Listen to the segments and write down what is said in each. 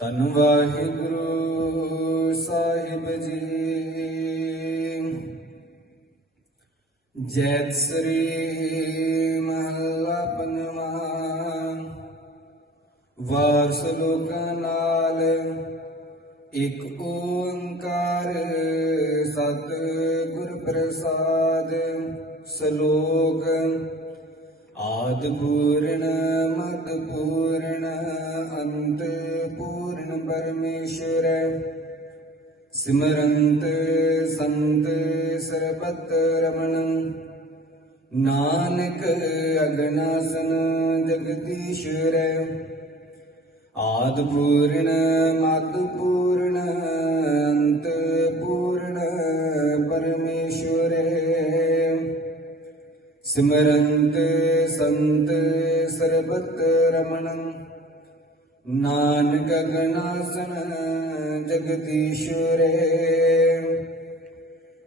ਧੰਨ ਵਾਹਿਗੁਰੂ ਸਾਹਿਬ ਜੀ। ਜੈ ਸ੍ਰੀ ਮਹੱਲਾ ਪੰਜਵਾਂ। ਵਾਰ ਸਲੋਕਾਂ ਨਾਲ ਇੱਕ ਓੰਕਾਰ ਸਤ ਗੁਰ ਪ੍ਰਸਾਦ ਸ਼ਲੋਕ। ਆਦ ਪੂਰਣ ਮਦ ਪੂਰਨ, ਅੰਤ ਪੂਰਨ परमेश्वर। सिमरन्त सन्त सर्वतरमण नानक अग्नासन जगदीश्वर। आदुपूर्ण परमेश्वर। सिमरन्त सन्त सर्वतरमणम् ਨਾਨਕ ਗਨਾਸਨ ਜਗਦੀਸ਼ਰੇ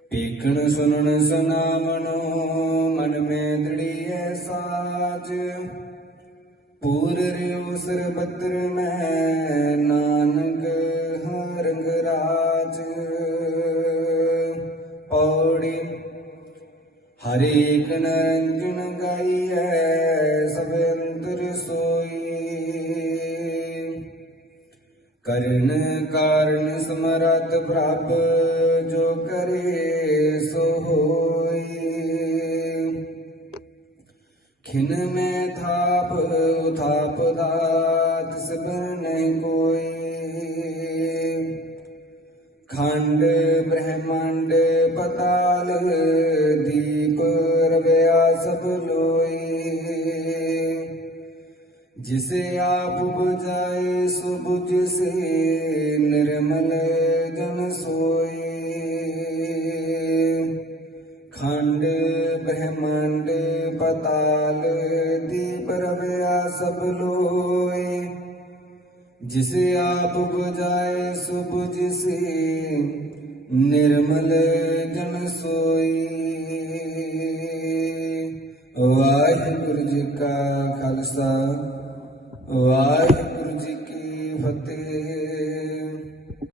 ਪੀਖਣ ਸੁਨਣ ਸੁਨਾਵਣੋ ਮਨ ਮੇ ਦੜੀਐ ਸਾਜ। ਪੂਰ ਰਿਓ ਸਰਬਤਰ ਮੈਂ, ਨਾਨਕ ਹਰੰਗ ਰਾਜ। ਪੌੜੀ ਹਰੇ ਕਨੰਜਨ ਗਾਈਐ ਕਰਨ ਕਾਰਨ ਸਮਰਤ ਪ੍ਰਭ ਜੋ ਕਰੇ ਸੋ ਹੋਈ। ਖਿਨ ਮੈਂ ਥਾਪ, ਉਥਾਪ ਦਾ ਤਿਸ ਨਹੀਂ ਕੋਈ। ਖੰਡ, ਬ੍ਰਹਮੰਡ, ਪਤਾਲ, ਦੀਪ ਰਵਿਆ ਸਭ ਲੋਈ। जिसे आप बुझाए सो बुझ से निर्मल जन सोए खंड ब्रह्मांड पताल दीप रवया सब लोए जिसे आप बुझाए सो बुझ से निर्मल जन सोए वाहिगुरु जी का खालसा ਵਾਹਿਗੁਰੂ ਜੀ ਕੀ ਫਤਿਹ।